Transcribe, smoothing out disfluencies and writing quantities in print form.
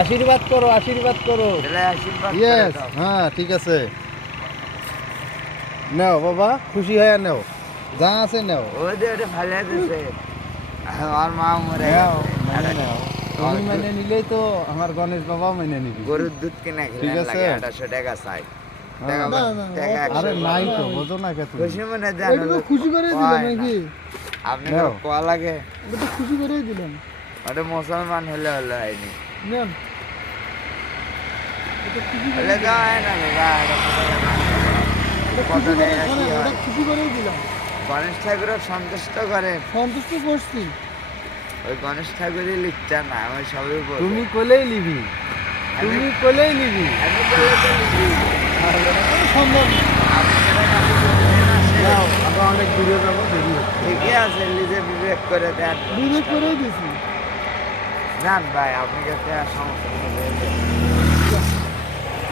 আশীর্বাদ করো, আশীর্বাদ করো। আশীর্বাদ ইয়েস, হ্যাঁ ঠিক আছে। নেও বাবা, খুশি হয়ে নেও, যা আছে নেও। ওদের ভালো আছে। আমার মা মরে নেও, গেছে। মেনে নেও। তুমি মেনে নিলেই তো আমার গণেশ বাবা মেনে নিবি। গরুর দুধ কিনে ঠিক খেলেন আছে। লাগে 2800 টাকা চাই। হ্যাঁ। টাকা আরে 100 নাই তো, বোঝো না কে তুমি। খুশি মনে জানো এটা তো খুশি করেই দিলাম নাকি? আপনাকে নাও। কোয়া লাগে এটা তো খুশি করেই দিলাম। ওটা মুসলমান হলে হলো হয়নি নেন। এটা খুশি করে হলে তো হয় না দাদা এটা কত খুশি করে টাকা কি শোনেন, হয়? এটা খুশি করেই দিলাম। গণেশ ঠাকুরও সন্তুষ্ট করে সন্তুষ্ট করছি। ওই গণেশ ঠাকুরই লিখছে না আমি সবই বলবো তুমি কোলেই নিবি, তুমি কোলেই নিবি। আমি বলে তো লিখি এটা সম্ভব না। আপনারা কাছে বলবেন আসে যাও, আমরা অনেক দূরে যাবো, দেরি হচ্ছে। ঠিকই আছে নিজে বিবেক করে দেন বিবেক করেই দিছি। যান ভাই আপনি কাছে সমস্যা নেই